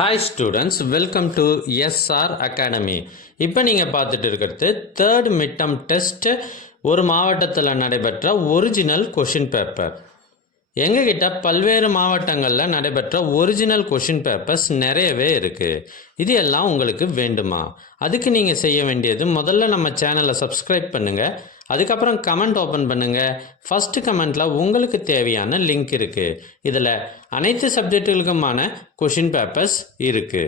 Hi students, welcome to SR academy. இப்போ நீங்கள் பார்த்துட்டு இருக்கிறது தேர்ட் மிட்டம் டெஸ்ட் ஒரு மாவட்டத்தில் நடைபெற்ற ஒரிஜினல் கொஷின் பேப்பர். எங்ககிட்ட பல்வேறு மாவட்டங்களில் நடைபெற்ற ஒரிஜினல் கொஷின் பேப்பர்ஸ் நிறையவே இருக்குது. இது எல்லாம் உங்களுக்கு வேண்டுமா? அதுக்கு நீங்கள் செய்ய வேண்டியது, முதல்ல நம்ம சேனலை சப்ஸ்கிரைப் பண்ணுங்கள். அதுக்கப்புறம் கமெண்ட் ஓப்பன் பண்ணுங்கள். ஃபஸ்ட்டு கமெண்ட்டில் உங்களுக்கு தேவையான லிங்க் இருக்குது. இதில் அனைத்து சப்ஜெக்டுகளுக்குமான கொஷின் பேப்பர்ஸ் இருக்குது.